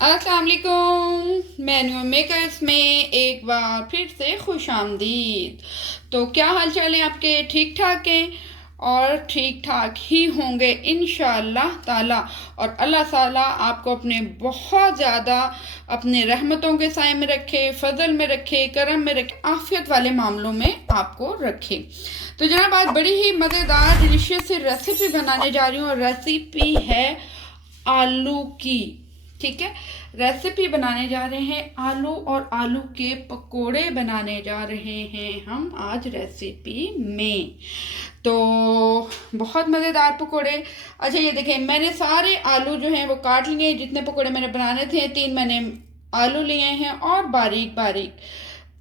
अस्सलाम वालेकुम। Menu makers में एक बार फिर से खुश आमदीद। तो क्या हाल चाल है आपके? ठीक ठाक हैं और ठीक ठाक ही होंगे इंशाअल्लाह ताला। और अल्लाह ताला आपको अपने बहुत ज़्यादा अपने रहमतों के साए में रखे, फजल में रखे, करम में रखे, आफियत वाले मामलों में आपको रखे। तो जनाब आज बड़ी ही मज़ेदार डिलीशियस सी रेसिपी बनाने जा रही हूँ और रेसिपी है आलू की। ठीक है, रेसिपी बनाने जा रहे हैं आलू और आलू के पकोड़े बनाने जा रहे हैं हम आज रेसिपी में। तो बहुत मज़ेदार पकोड़े। अच्छा ये देखें, मैंने सारे आलू जो हैं वो काट लिए। जितने पकोड़े मैंने बनाने थे 3 मैंने आलू लिए हैं और बारीक बारीक,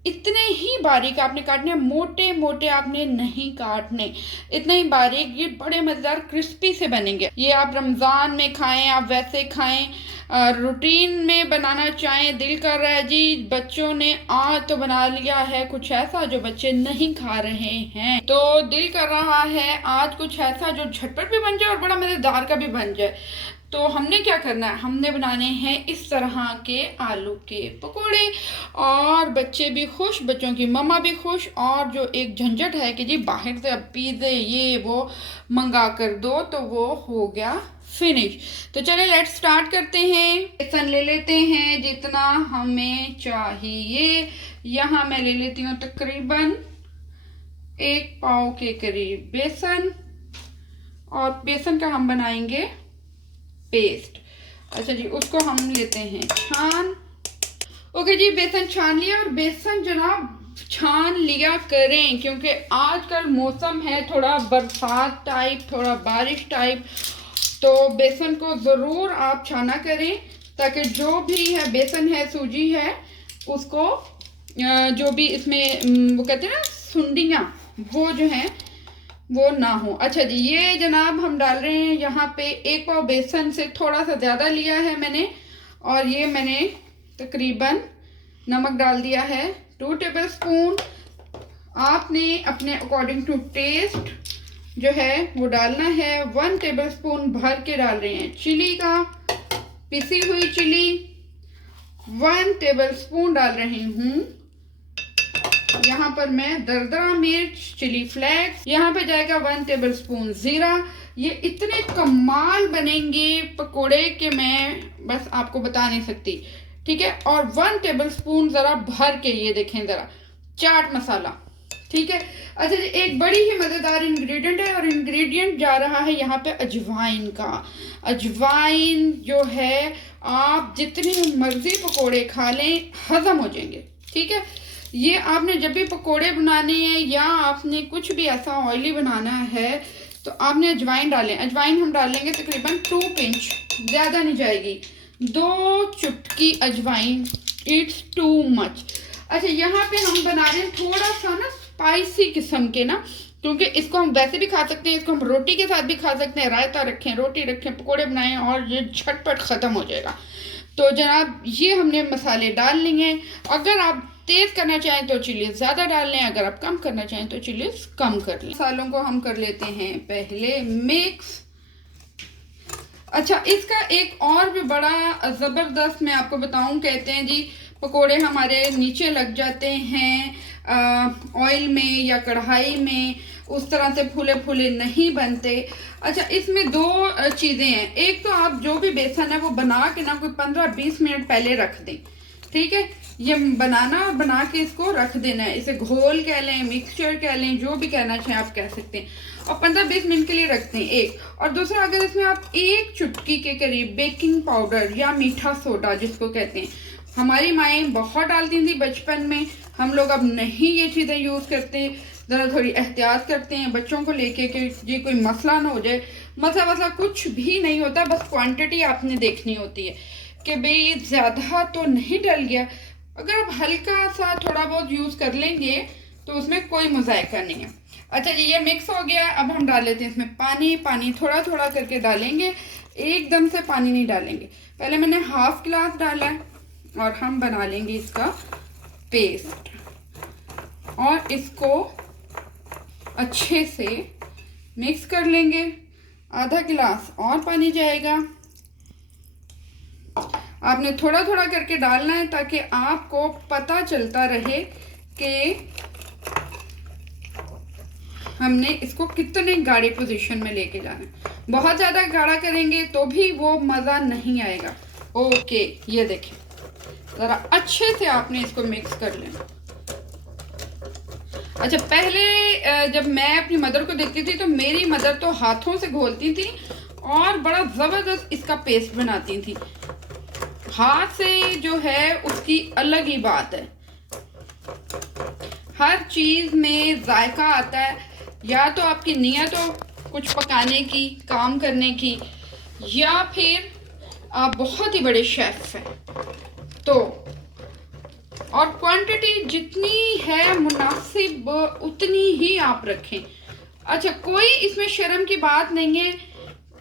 इतने ही बारीक आपने काटने, मोटे मोटे आपने नहीं काटने, इतने ही बारीक। ये बड़े मज़ेदार क्रिस्पी से बनेंगे। ये आप रमज़ान में खाएं, आप वैसे खाएं, रूटीन में बनाना चाहें, दिल कर रहा है जी बच्चों ने आज तो बना लिया है कुछ ऐसा जो बच्चे नहीं खा रहे हैं, तो दिल कर रहा है आज कुछ ऐसा जो झटपट भी बन जाए और बड़ा मज़ेदार का भी बन जाए। तो हमने क्या करना है, हमने बनाने हैं इस तरह के आलू के पकोड़े और बच्चे भी खुश, बच्चों की मम्मा भी खुश। और जो एक झंझट है कि जी बाहर से अब पिज़्ज़े ये वो मंगा कर दो, तो वो हो गया फिनिश। तो चले लेट्स स्टार्ट करते हैं। बेसन ले लेते हैं जितना हमें चाहिए। यहाँ मैं ले लेती हूँ तकरीबन 1 पाव के करीब बेसन, और बेसन का हम बनाएंगे पेस्ट। अच्छा जी, उसको हम लेते हैं छान। ओके जी, बेसन छान लिया। और बेसन जनाब छान लिया करें क्योंकि आजकल मौसम है थोड़ा बरसात टाइप, थोड़ा बारिश टाइप, तो बेसन को ज़रूर आप छाना करें ताकि जो भी है बेसन है, सूजी है, उसको जो भी इसमें वो कहते हैं ना सुंडियाँ, वो जो हैं वो ना हो। अच्छा जी, ये जनाब हम डाल रहे हैं यहाँ पे 1 पाव बेसन से थोड़ा सा ज़्यादा लिया है मैंने, और ये मैंने तकरीबन नमक डाल दिया है 2 टेबल स्पून। आपने अपने अकॉर्डिंग टू टेस्ट जो है वो डालना है। 1 टेबल स्पून भर के डाल रहे हैं चिली का, पिसी हुई चिली। 1 टेबल स्पून डाल रही हूँ यहाँ पर मैं दरदरा मिर्च, चिली फ्लेक्स। यहाँ पे जाएगा 1 टेबल स्पून जीरा। ये इतने कमाल बनेंगे पकोड़े के मैं बस आपको बता नहीं सकती। ठीक है, और 1 टेबल स्पून ज़रा भर के ये देखें ज़रा चाट मसाला। ठीक है। अच्छा जी, एक बड़ी ही मज़ेदार इंग्रेडिएंट है और इंग्रेडिएंट जा रहा है यहाँ पे अजवाइन का। अजवाइन जो है आप जितनी मर्जी पकोड़े खा लें हज़म हो जाएंगे। ठीक है, ये आपने जब भी पकोड़े बनाने हैं या आपने कुछ भी ऐसा ऑयली बनाना है तो आपने अजवाइन डालें। अजवाइन हम डालेंगे तकरीबन 2 पिंच, ज़्यादा नहीं जाएगी, 2 चुटकी अजवाइन, इट्स टू मच। अच्छा, यहाँ पे हम बना रहे हैं थोड़ा सा ना स्पाइसी किस्म के ना, क्योंकि इसको हम वैसे भी खा सकते हैं, इसको हम रोटी के साथ भी खा सकते हैं। रायता रखें, रोटी रखें, पकोड़े बनाएं और ये झटपट ख़त्म हो जाएगा। तो जनाब ये हमने मसाले डाल लिए। अगर आप तेज़ करना चाहें तो चिलीज ज़्यादा डाल लें, अगर आप कम करना चाहें तो चिलीज कम कर लें। मसालों को हम कर लेते हैं पहले मिक्स। अच्छा, इसका एक और भी बड़ा ज़बरदस्त मैं आपको बताऊं, कहते हैं जी पकोड़े हमारे नीचे लग जाते हैं ऑयल में या कढ़ाई में, उस तरह से फूले फूले नहीं बनते। अच्छा, इसमें 2 चीज़ें हैं। एक तो आप जो भी बेसन है वो बना के ना कोई 15-20 मिनट पहले रख दें। ठीक है, ये बनाना और बना के इसको रख देना है। इसे घोल कह लें, मिक्सचर कह लें, जो भी कहना चाहें आप कह सकते हैं, और 15-20 मिनट के लिए रखते हैं एक। और दूसरा, अगर इसमें आप 1 चुटकी के करीब बेकिंग पाउडर या मीठा सोडा जिसको कहते हैं, हमारी माएँ बहुत डालती थी बचपन में, हम लोग अब नहीं ये चीज़ें यूज़ करते, ज़रा थोड़ी एहतियात करते हैं बच्चों को लेके कि ये कोई मसला ना हो जाए। मसला कुछ भी नहीं होता, बस क्वांटिटी आपने देखनी होती है कि भाई ज़्यादा तो नहीं डल गया। अगर आप हल्का सा थोड़ा बहुत यूज़ कर लेंगे तो उसमें कोई मुज़ायका नहीं है। अच्छा जी, ये मिक्स हो गया। अब हम डाल लेते हैं इसमें पानी। पानी थोड़ा थोड़ा करके डालेंगे, एकदम से पानी नहीं डालेंगे। पहले मैंने हाफ गिलास डाला है और हम बना लेंगे इसका पेस्ट, और इसको अच्छे से मिक्स कर लेंगे। आधा गिलास और पानी जाएगा। आपने थोड़ा थोड़ा करके डालना है ताकि आपको पता चलता रहे कि हमने इसको कितने गाढ़े पोजीशन में लेके जाना है। बहुत ज़्यादा गाढ़ा करेंगे तो भी वो मज़ा नहीं आएगा। ओके, ये देखें, ज़रा अच्छे से आपने इसको मिक्स कर लेना। अच्छा, पहले जब मैं अपनी मदर को देखती थी तो मेरी मदर तो हाथों से घोलती थी और बड़ा ज़बरदस्त इसका पेस्ट बनाती थी। हाथ से जो है उसकी अलग ही बात है। हर चीज़ में जायका आता है, या तो आपकी नीयत हो कुछ पकाने की, काम करने की, या फिर आप बहुत ही बड़े शेफ हैं। तो और क्वांटिटी जितनी है मुनासिब उतनी ही आप रखें। अच्छा, कोई इसमें शर्म की बात नहीं है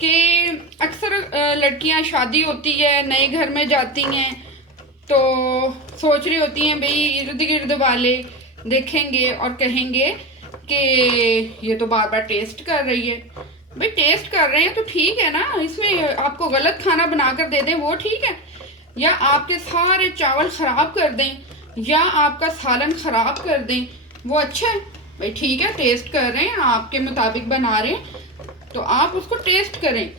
कि अक्सर लड़कियां शादी होती है, नए घर में जाती हैं तो सोच रही होती हैं भाई इर्द गिर्द वाले देखेंगे और कहेंगे कि ये तो बार बार टेस्ट कर रही है। भाई टेस्ट कर रहे हैं तो ठीक है ना, इसमें आपको गलत खाना बनाकर दे दें वो ठीक है, या आपके सारे चावल ख़राब कर दें या आपका सालन ख़राब कर दें वो अच्छा है। भाई ठीक है, टेस्ट कर रहे हैं, आपके मुताबिक बना रहे हैं तो आप उसको टेस्ट करें,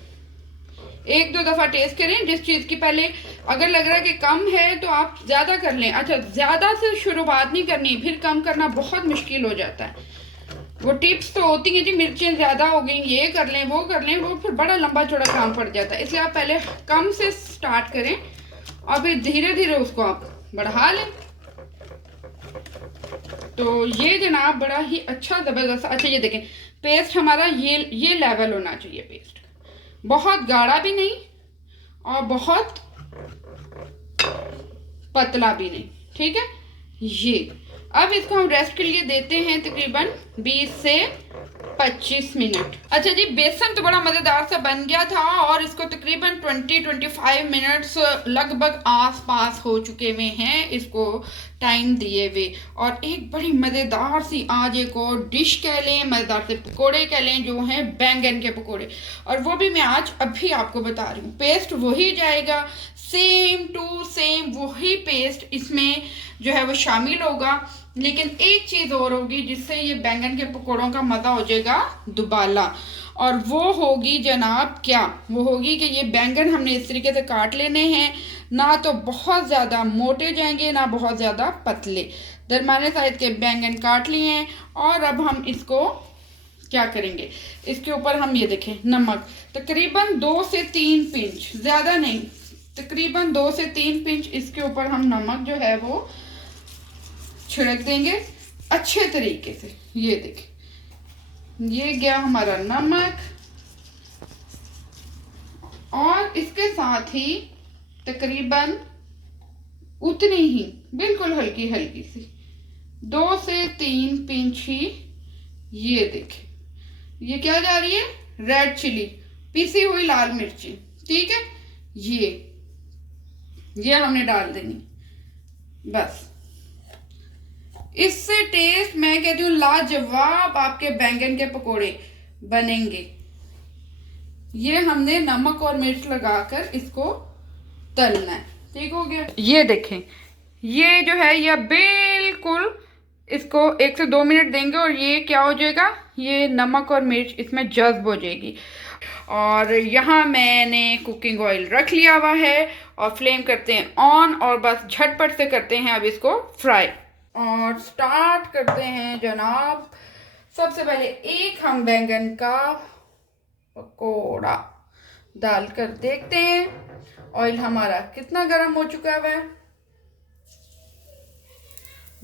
एक दो दफ़ा टेस्ट करें। जिस चीज़ की पहले अगर लग रहा है कि कम है तो आप ज़्यादा कर लें। अच्छा, ज़्यादा से शुरुआत नहीं करनी, फिर कम करना बहुत मुश्किल हो जाता है। वो टिप्स तो होती हैं जी, मिर्चें ज़्यादा हो गई, ये कर लें वो कर लें, वो फिर बड़ा लंबा चौड़ा काम पड़ जाता है। इसलिए आप पहले कम से स्टार्ट करें और फिर धीरे धीरे उसको आप बढ़ा लें। तो ये जनाब बड़ा ही अच्छा ज़बरदस्त। अच्छा, ये देखें पेस्ट हमारा ये लेवल होना चाहिए पेस्ट, बहुत गाढ़ा भी नहीं और बहुत पतला भी नहीं, ठीक है। ये अब इसको हम रेस्ट के लिए देते हैं तकरीबन 20 से 25 मिनट। अच्छा जी, बेसन तो बड़ा मज़ेदार सा बन गया था और इसको तकरीबन 20-25 मिनट्स लगभग आसपास हो चुके हुए हैं इसको टाइम दिए हुए। और एक बड़ी मज़ेदार सी आज एक और डिश कह लें, मज़ेदार से पकोड़े कह लें जो हैं बैंगन के पकोड़े, और वो भी मैं आज अभी आपको बता रही हूँ। पेस्ट वही जाएगा, सेम टू सेम वही पेस्ट इसमें जो है वो शामिल होगा, लेकिन एक चीज़ और होगी जिससे ये बैंगन के पकौड़ों का मज़ा हो जाएगा दुबाला। और वो होगी जनाब क्या, वो होगी कि ये बैंगन हमने इस तरीके से काट लेने हैं, ना तो बहुत ज़्यादा मोटे जाएंगे ना बहुत ज़्यादा पतले, दरमियाने साइज के बैंगन काट लिए हैं। और अब हम इसको क्या करेंगे, इसके ऊपर हम ये देखें नमक तकरीबन 2 से 3 पिंच, ज़्यादा नहीं, तकरीबन 2 से 3 पिंच इसके ऊपर हम नमक जो है वो छिड़क देंगे अच्छे तरीके से। ये देखें, ये गया हमारा नमक, और इसके साथ ही तकरीबन उतनी ही बिल्कुल हल्की हल्की सी 2 से 3 पिंच ही, ये देखें, ये क्या जा रही है, रेड चिली, पीसी हुई लाल मिर्ची, ठीक है। ये हमने डाल देनी, बस। इससे टेस्ट मैं कहती हूँ लाजवाब आपके बैंगन के पकोड़े बनेंगे। ये हमने नमक और मिर्च लगाकर इसको तलना है, ठीक हो गया। ये देखें, ये जो है ये बिल्कुल इसको 1 से 2 मिनट देंगे और ये क्या हो जाएगा, ये नमक और मिर्च इसमें जज्ब हो जाएगी। और यहाँ मैंने कुकिंग ऑयल रख लिया हुआ है और फ्लेम करते हैं ऑन और बस झटपट से करते हैं अब इसको फ्राई। और स्टार्ट करते हैं जनाब। सबसे पहले एक हम बैंगन का पकोड़ा डालकर देखते हैं ऑयल हमारा कितना गर्म हो चुका है।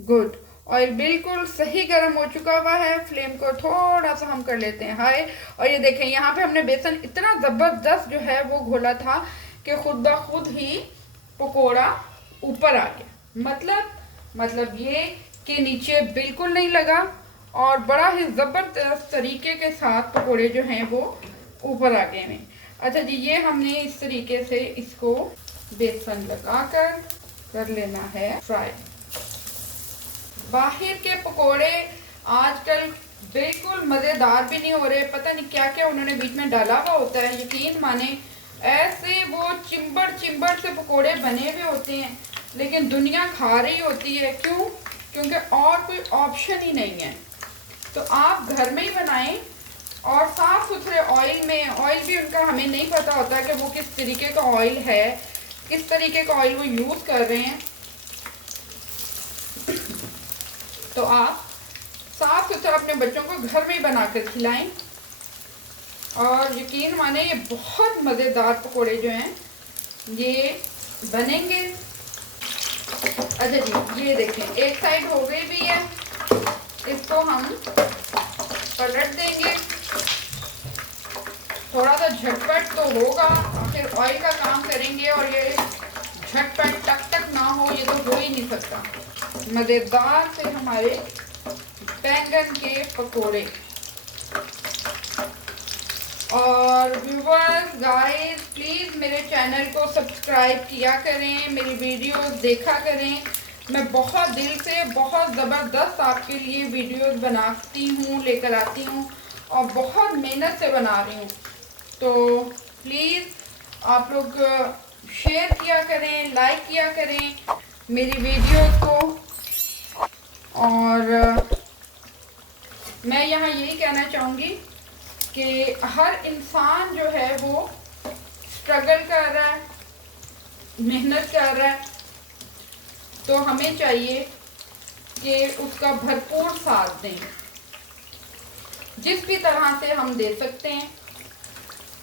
गुड, ऑयल बिल्कुल सही गर्म हो चुका हुआ है। फ्लेम को थोड़ा सा हम कर लेते हैं हाई। और ये देखें यहाँ पे हमने बेसन इतना ज़बरदस्त जो है वो घोला था कि खुद ब खुद ही पकोड़ा ऊपर आ गया। मतलब ये कि नीचे बिल्कुल नहीं लगा और बड़ा ही ज़बरदस्त तरीके के साथ पकोड़े जो हैं वो ऊपर आ गए हैं। अच्छा जी, ये हमने इस तरीके से इसको बेसन लगाकर कर लेना है फ्राई। बाहर के पकोड़े आजकल बिल्कुल मज़ेदार भी नहीं हो रहे, पता नहीं क्या क्या उन्होंने बीच में डाला हुआ होता है। यकीन माने ऐसे वो चिंबड़ चिंबड़ से पकोड़े बने हुए होते हैं, लेकिन दुनिया खा रही होती है। क्यों? क्योंकि और कोई ऑप्शन ही नहीं है। तो आप घर में ही बनाएं और साफ सुथरे ऑयल में। ऑयल भी उनका हमें नहीं पता होता कि वो किस तरीके का ऑयल है, किस तरीके का ऑयल वो यूज़ कर रहे हैं। तो आप साफ सुथरा अपने बच्चों को घर में ही बनाकर खिलाएं और यकीन माने ये बहुत मज़ेदार पकोड़े जो हैं ये बनेंगे। अच्छा जी, ये देखें एक साइड हो गई भी है, इसको हम पलट देंगे। थोड़ा सा झटपट तो होगा, आखिर ऑयल का काम करेंगे और ये झटपट टक टक ना हो ये तो हो ही नहीं सकता। मज़ेदार से हमारे बैंगन के पकोड़े। और व्यूवर्स गाइस प्लीज़ मेरे चैनल को सब्सक्राइब किया करें, मेरी वीडियोस देखा करें। मैं बहुत दिल से बहुत ज़बरदस्त आपके लिए वीडियोस बनाती हूँ, लेकर आती हूँ और बहुत मेहनत से बना रही हूँ। तो प्लीज़ आप लोग शेयर किया करें, लाइक किया करें मेरी वीडियोस को। और मैं यहाँ यही कहना चाहूँगी कि हर इंसान जो है वो स्ट्रगल कर रहा है, मेहनत कर रहा है, तो हमें चाहिए कि उसका भरपूर साथ दें। जिस भी तरह से हम दे सकते हैं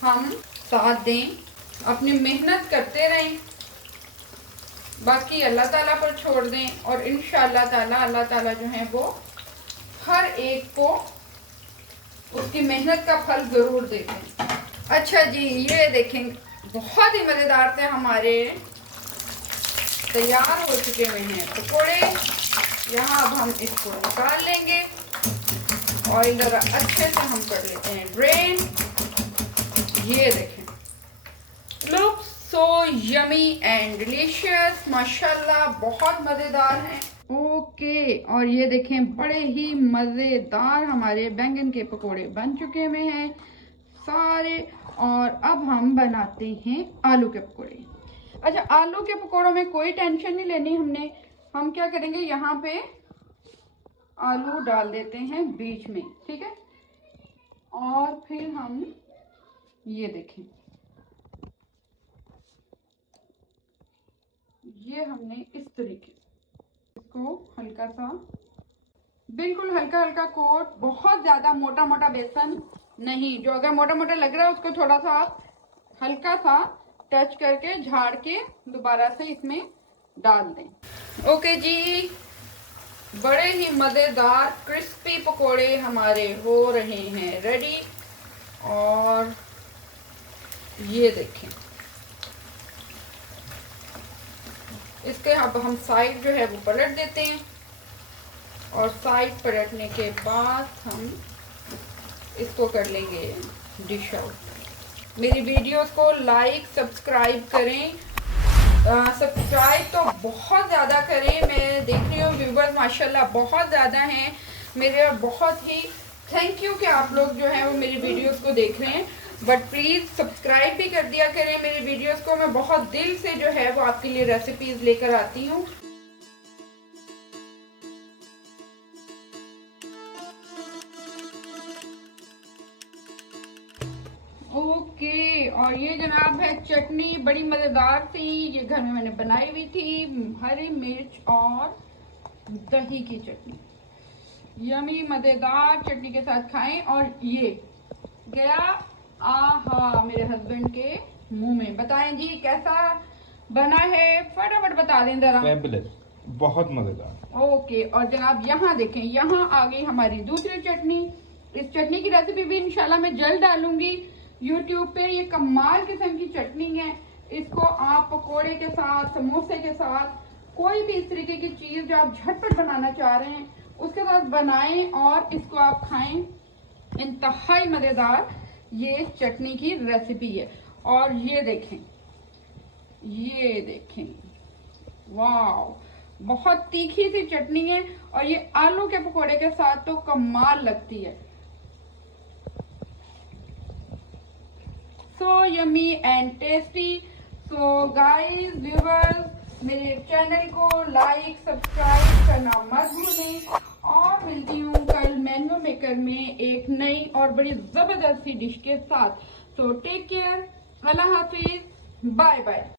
हम साथ दें, अपनी मेहनत करते रहें, बाकी अल्लाह ताला पर छोड़ दें और इंशाअल्लाह ताला अल्लाह ताला जो है वो हर एक को उसकी मेहनत का फल ज़रूर देते हैं। अच्छा जी, ये देखें बहुत ही मज़ेदार से हमारे तैयार हो चुके हुए हैं पकोड़े। यहाँ अब हम इसको निकाल लेंगे, ऑयल ज़रा अच्छे से हम कर लेते हैं ड्रेन। ये देखें, look so yummy and delicious, माशाल्लाह बहुत मज़ेदार हैं। ओके, और ये देखें बड़े ही मज़ेदार हमारे बैंगन के पकोड़े बन चुके हुए हैं सारे। और अब हम बनाते हैं आलू के पकोड़े। अच्छा, आलू के पकोड़ों में कोई टेंशन नहीं लेनी हमने। हम क्या करेंगे, यहाँ पे आलू डाल देते हैं बीच में, ठीक है। और फिर हम ये देखें, ये हमने इस तरीके इसको हल्का सा, बिल्कुल हल्का हल्का कोट, बहुत ज़्यादा मोटा मोटा बेसन नहीं। जो अगर मोटा मोटा लग रहा है उसको थोड़ा सा आप हल्का सा टच करके झाड़ के दोबारा से इसमें डाल दें। ओके जी, बड़े ही मज़ेदार क्रिस्पी पकोड़े हमारे हो रहे हैं रेडी। और ये देखें, इसके अब हम साइड जो है वो पलट देते हैं और साइड पलटने के बाद हम इसको कर लेंगे डिश आउट। मेरी वीडियोस को लाइक सब्सक्राइब करें, सब्सक्राइब तो बहुत ज़्यादा करें। मैं देख रही हूँ व्यूवर्स माशाल्लाह बहुत ज़्यादा हैं मेरे, और बहुत ही थैंक यू कि आप लोग जो हैं वो मेरी वीडियोस को देख रहे हैं। बट प्लीज़ सब्सक्राइब भी कर दिया करें मेरी वीडियोस को। मैं बहुत दिल से जो है वो आपके लिए रेसिपीज़ लेकर आती हूँ। ओके, और ये जनाब है चटनी, बड़ी मज़ेदार थी। ये घर में मैंने बनाई हुई थी, हरी मिर्च और दही की चटनी। यमी मज़ेदार चटनी के साथ खाएं। और ये गया आहा मेरे हस्बैंड के मुंह में। बताएं जी कैसा बना है, फटाफट बता दें जरा। फैबुलस, बहुत मज़ेदार। ओके, और जनाब यहाँ देखें, यहाँ आ गई हमारी दूसरी चटनी। इस चटनी की रेसिपी भी इंशाल्लाह मैं जल्द डालूंगी यूट्यूब पे। ये कमाल किस्म की चटनी है। इसको आप पकोड़े के साथ, समोसे के साथ, कोई भी इस तरीके की चीज़ जो आप झटपट बनाना चाह रहे हैं उसके साथ बनाएं और इसको आप खाएं। इंतहाई मज़ेदार ये चटनी की रेसिपी है। और ये देखें, ये देखें, वाह, बहुत तीखी सी चटनी है और ये आलू के पकोड़े के साथ तो कमाल लगती है। So yummy and tasty. So guys viewers, मेरे चैनल को लाइक सब्सक्राइब करना मत भूलें और मिलती हूँ कल मैन्यू मेकर में एक नई और बड़ी जबरदस्त सी डिश के साथ। सो टेक केयर, अल्लाह हाफिज, बाय बाय।